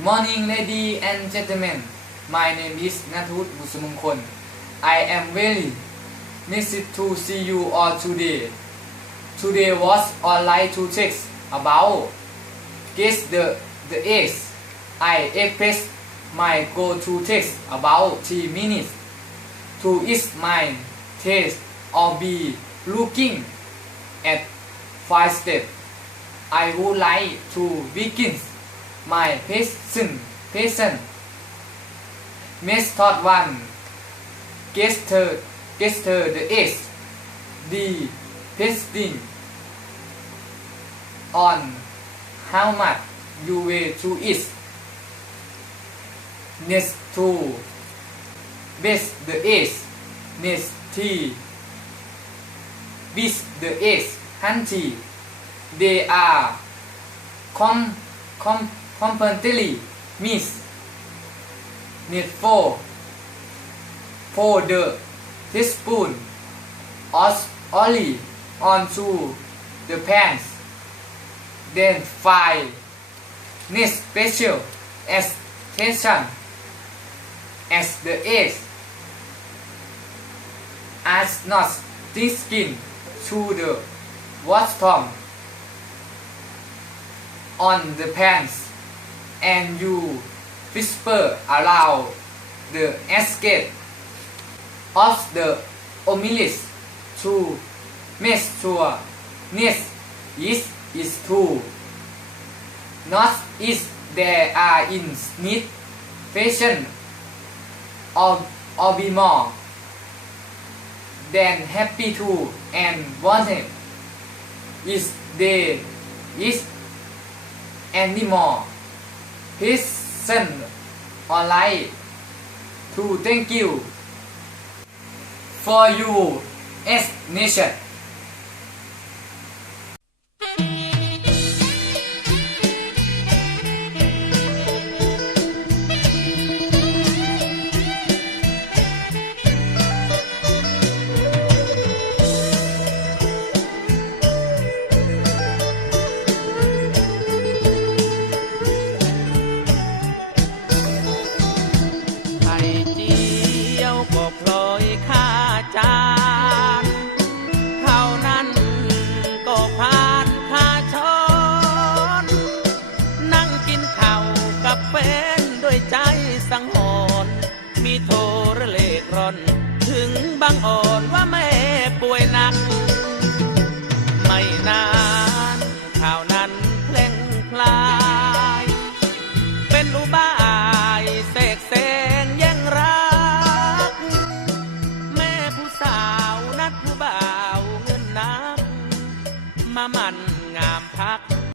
morning, ladies and gentlemen. My name is Nathut Busumongkol. I am very pleased to see you all today. Today was online to text about guess the the age. I expressed my go-to text about 3 minutes. To ease my taste or be looking at 5 steps. I would like to begin my presentation. Method 1 Gester, gester the age. D. Testing on how much you weigh to eat. Next 2 Base the age. Next 3 Beat the age. Hunty. They are com, com, completely miss. Need 4 Pour the teaspoon of oil onto the pans. Then fry. Next special attention as the eggs as not this skin to the wash. bottom on the pans and you whisper around the escape of the omelette to make sure next is is too not is there are in need fashion or or be more than happy to and wanted. Is there is anymore Listen online to thank you for you as nation ใจสังหอนมีโทรเลขร่อน ถึงบางอ่อน